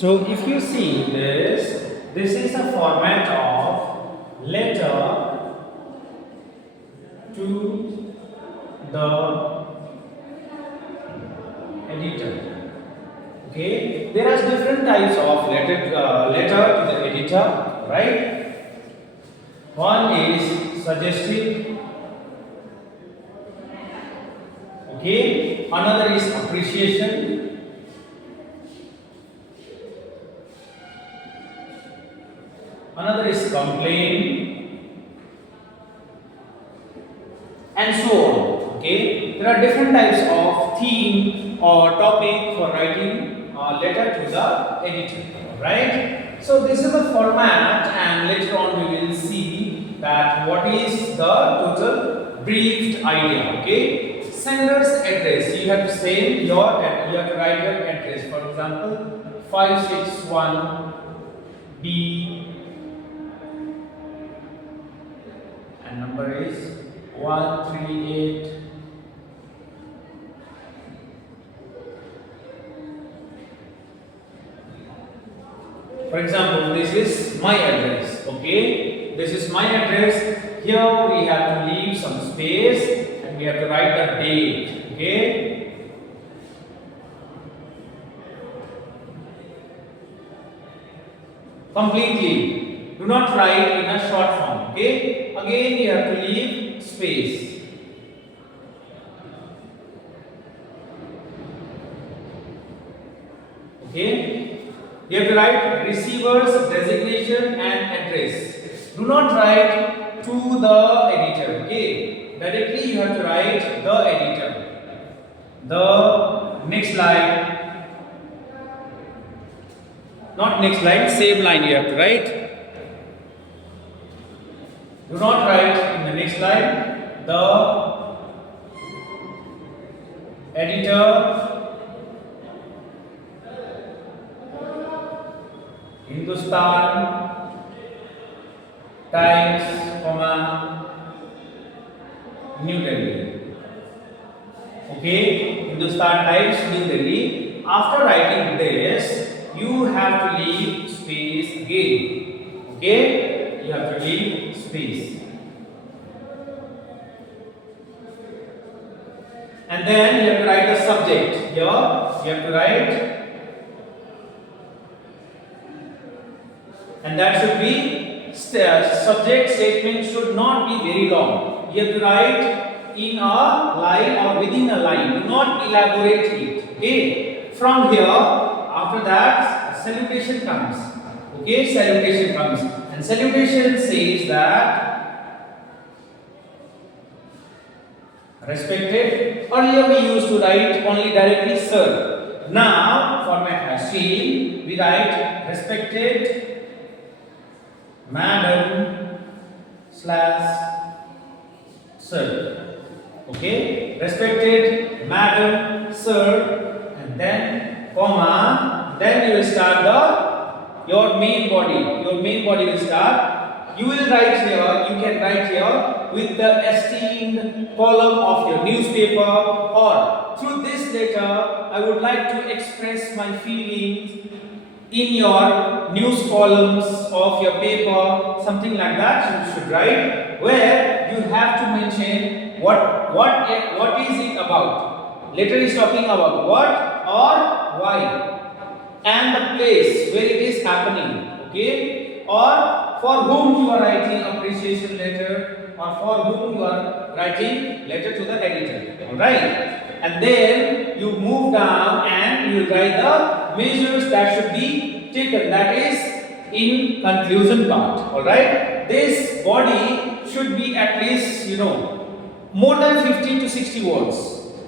So if you see this is a format of letter to the editor. Okay, there are different types of letter to the editor, right? One is suggestive. Okay, another is appreciation. Another is complaint, and so on. Okay, there are different types of theme or topic for writing a letter to the editor. Right. So this is the format, and later on we will see that what is the total briefed idea. Okay. Sender's address. You have to say you have to write your address. For example, 561 B. And number is 138. For example, this is my address. Okay, this is my address. Here we have to leave some space and we have to write the date. Okay. Completely. Do not write in a short form. Okay. Again, you have to leave space. Okay. You have to write receiver's designation and address. Do not write to the editor. Okay. Directly, you have to write the editor. The next line. Not next line, same line you have to write. Do not write in the next line the editor Hindustan Times, New Delhi. Okay, Hindustan Times, New Delhi. After writing this, you have to leave space again. Okay, you have to leave space. And then you have to write the subject. Here, you have to write, and that should be subject statement should not be very long. You have to write in a line or within a line. Do not elaborate it. Okay. From here, after that, salutation comes. Okay, salutation comes, and salutation says that respected. Earlier we used to write only directly sir. Now format has changed. We write respected madam slash sir. Okay, respected madam, sir, and then comma. Then you will start your main body. Your main body will start. You will write here. You can write here with the esteemed column of your newspaper, or through this letter, I would like to express my feelings in your news columns of your paper, something like that you should write, where you have to mention what is it about. Letter is talking about what or why, and the place where it is happening. Okay, or for whom you are writing appreciation letter, or for whom you are writing letter to the editor. All right. And then you move down and you write the measures that should be taken, that is in conclusion part. All right, this body should be at least more than 50 to 60 words,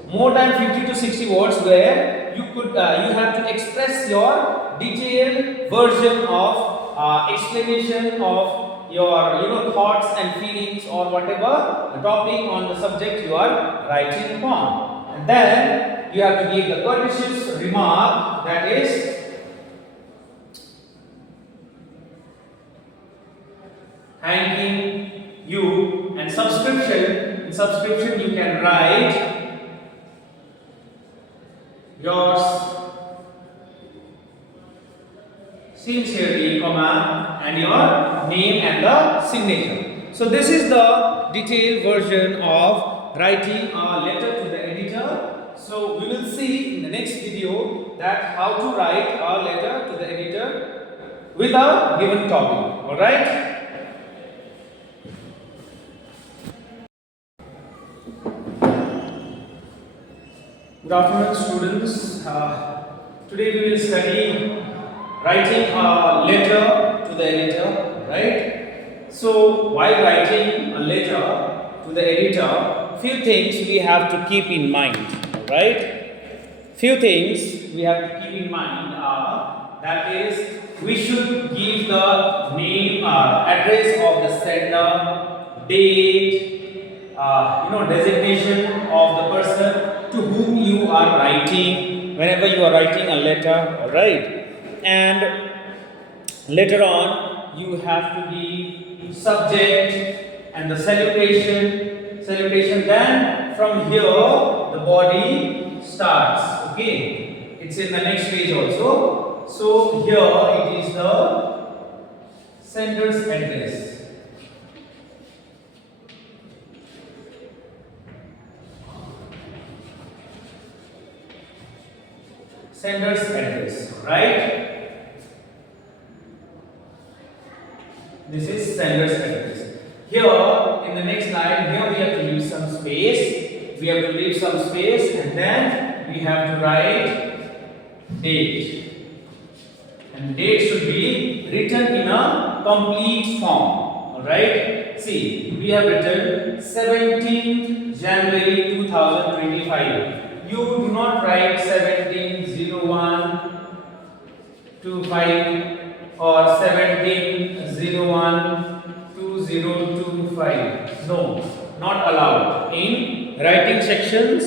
more than 50 to 60 words, where you have to express your detailed version of explanation of your thoughts and feelings, or whatever the topic on the subject you are writing upon. And then you have to give the courteous remark, that is thanking you, and subscription. In subscription you can write yours sincerely, comma, and your name and the signature. So this is the detailed version of writing a letter to the editor. So we will see in the next video that how to write a letter to the editor with a given topic. All right. Good afternoon, students. Today we will study writing a letter to the editor, right? So while writing a letter to the editor, few things we have to keep in mind, right? Few things we have to keep in mind are that is we should give the name, address of the sender, date, designation of the person to whom you are writing whenever you are writing a letter, all right? And later on you have to give subject and the salutation, then from here the body starts, okay? It's in the next page also. So here it is the sender's address. Sender's address, right? This is sender's address. Here in the next line, here we have to leave some space. We have to leave some space and then we have to write date. And date should be written in a complete form. Alright? See, we have written 17th January 2025. You do not write 170125 or 17012025. No, not allowed in writing sections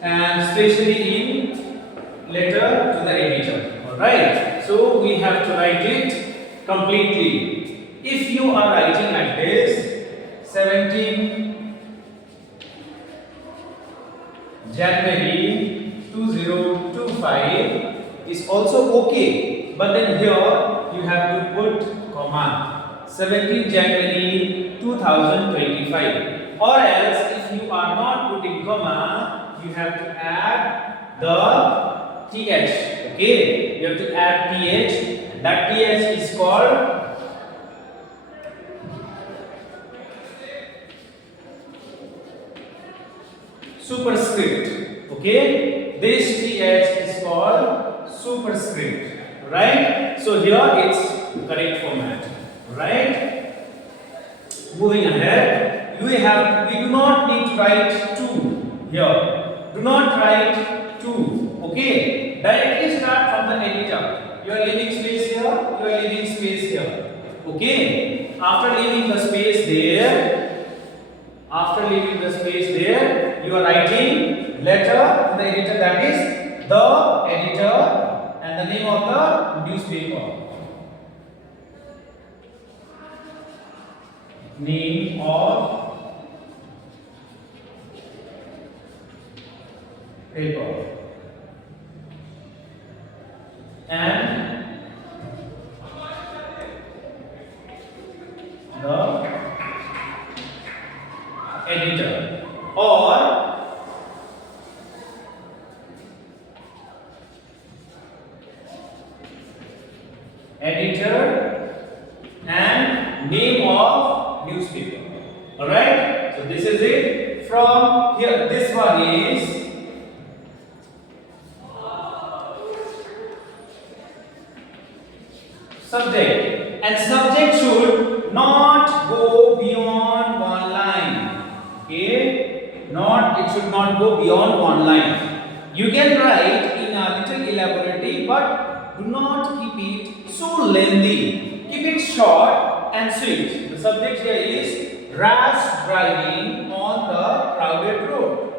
and especially in letter to the editor. Alright, so we have to write it completely. If you are writing like this, 17 January 2025 is also okay, but then here you have to put comma 17 January 2025, or else if you are not putting comma you have to add the th, okay? You have to add th, and that th is called superscript, okay? This th is called superscript, right? So here it's correct format, right? Moving ahead, we do not need to write to here. Do not write to, okay? Directly start from the editor. You are leaving space here, you are leaving space here, okay? After leaving the space there, you are writing letter to the editor, that is the editor and the name of the newspaper. Name of paper and the editor, or editor and name of newspaper. Alright, so this is it. From here, this one is subject, and subject should not go beyond one line, okay? It should not go beyond one line. You can write in a little elaborately, but do not keep it so lengthy. Keep it short and sweet. The subject here is rash driving on the crowded road.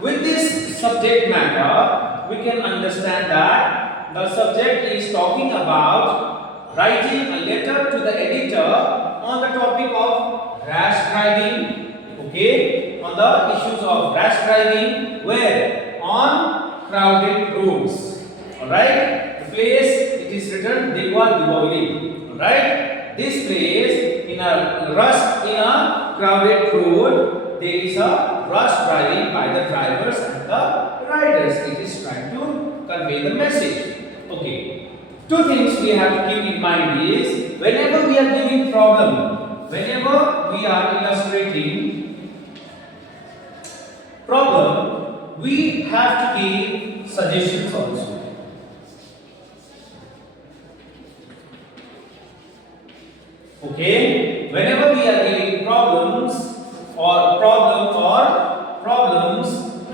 With this subject matter, we can understand that the subject is talking about writing a letter to the editor on the topic of rash driving, okay? On the issues of rash driving, where? On crowded roads. Alright? The place it is written Digwa Diwali. Alright? This place in a crowded road, there is a rush driving by the drivers and the riders. It is trying to convey the message. Okay. Two things we have to keep in mind is whenever we are giving problem, whenever we are illustrating problem, we have to give suggestions also. Okay, whenever we are giving problems,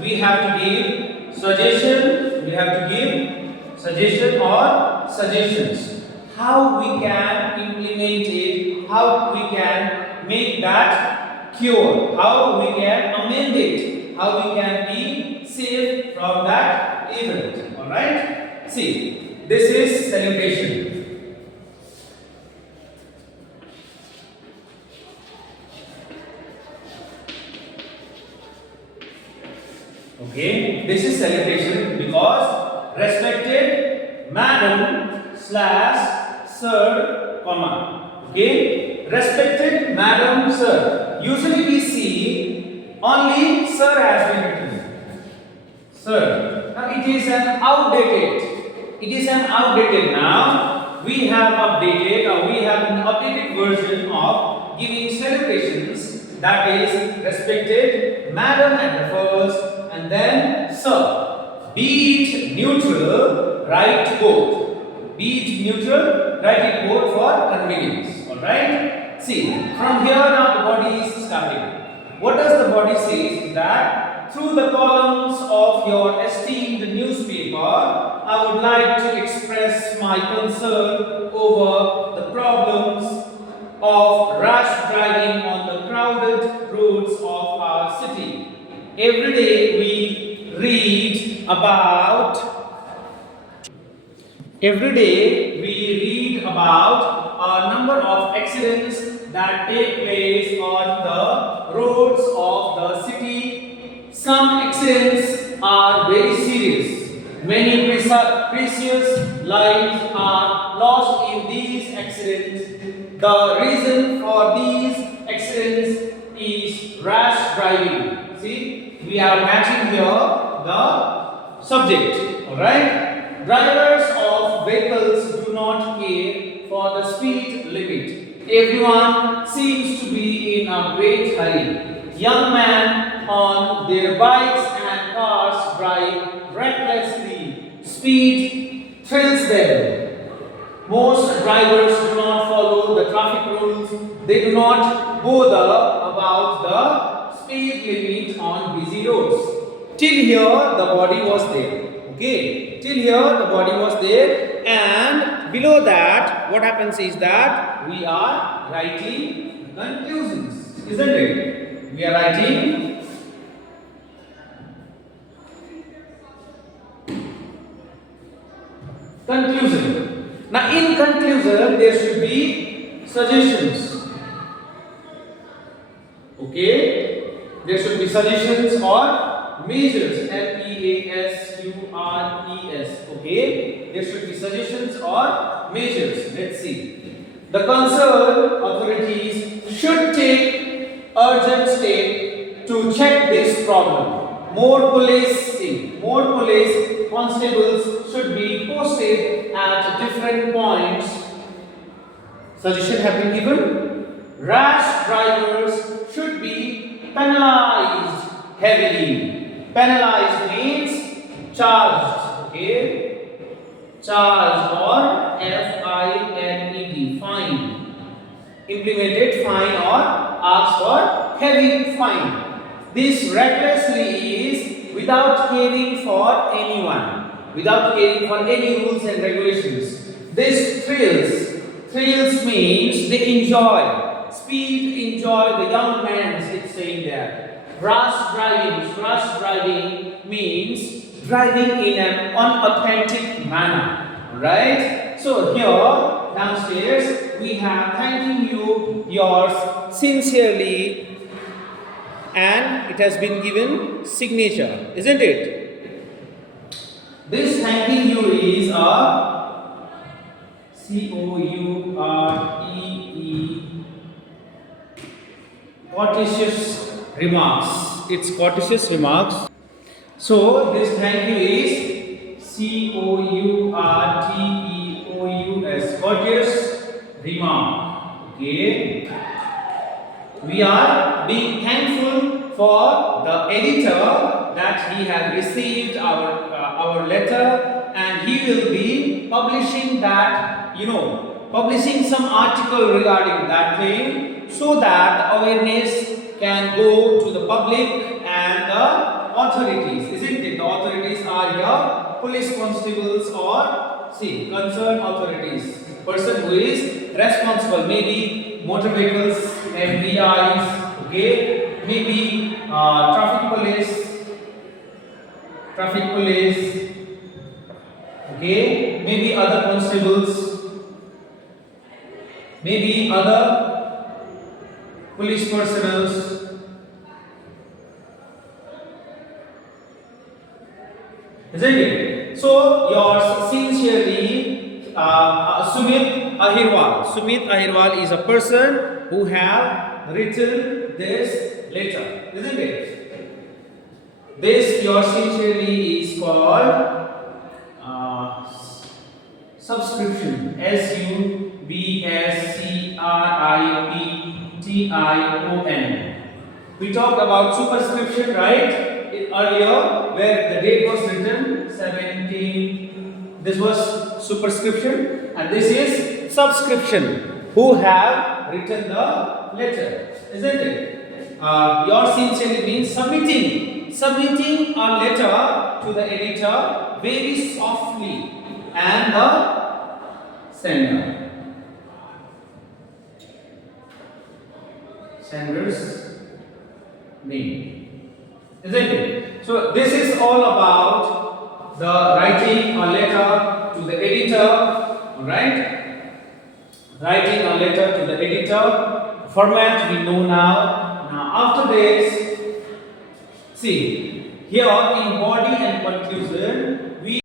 we have to give suggestion. We have to give suggestion or suggestions. How we can implement it, how we can make that cure, how we can amend it, how we can be safe from that event. All right. See, this is salutation. Okay, this is salutation because respected madam slash sir, comma. Okay, respected madam, sir. Usually we see only sir has been written. Sir. Now it is an outdated. It is an outdated now. We have updated or we have an updated version of giving salutations, that is respected madam at the first and then sir. Be it neutral, write both. Be it neutral, write it both for convenience. Alright? See, from here now the body is starting. What does the body say is that through the columns of your esteemed newspaper, I would like to express my concern over the problems of rash driving on the crowded roads of our city. Every day we read about a number of accidents that take place on the roads of the city. Some accidents are very serious. Many precious lives are lost in these accidents. The reason for these accidents is rash driving. See, we are matching here the subject. Alright? Drivers of vehicles do not care for the speed limit. Everyone seems to be in a great hurry. Young men on their bikes and cars drive recklessly. Speed thrills them. Most drivers do not follow the traffic rules. They do not bother about the speed limit on busy roads. Till here the body was there. Okay, till here the body was there, and below that what happens is that we are writing conclusions, isn't it? We are writing conclusion. Now in conclusion there should be suggestions. Okay, there should be suggestions or measures. MEASURES. Okay, there should be suggestions or measures. Let's see. The concerned authorities should take urgent step to check this problem. More police constables should be posted at different points. Suggestion have been given. Rash drivers should be penalized heavily. Penalized means charged. Okay, charged or FINED, fine. Implemented fine or asked for heavy fine. This recklessly is without caring for anyone, without caring for any rules and regulations. This thrills means they enjoy. Speed enjoy the young man, it's saying that. Rash driving means driving in an unauthentic manner. Right? So here downstairs we have thanking you yours sincerely, and it has been given signature, isn't it? This thanking you is a Courtee, courteous remarks. It's courteous remarks. So this thank you is Courteous, courteous remark. Okay. We are being thankful for the editor that he has received our letter, and he will be publishing that, publishing some article regarding that thing, so that the awareness can go to the public and the authorities, isn't it? The authorities are your police constables or concerned authorities, person who is responsible, maybe motor vehicles, MVIs, okay, maybe traffic police, okay, maybe other constables, maybe other police personnel, isn't it? So yours sincerely, Sumit Ahirwal. Sumit Ahirwal is a person who have written this letter, isn't it? This yours sincerely is called subscription. SUBSCRIPTION. We talked about superscription, right? Earlier, where the date was written 17. This was superscription, and this is subscription. Who have written the letter, isn't it? Your sincerely means submitting a letter to the editor very softly, and the sender's name, isn't it? So this is all about the writing a letter to the editor, all right? Writing a letter to the editor. Format we know now. Now after this, see here in body and conclusion,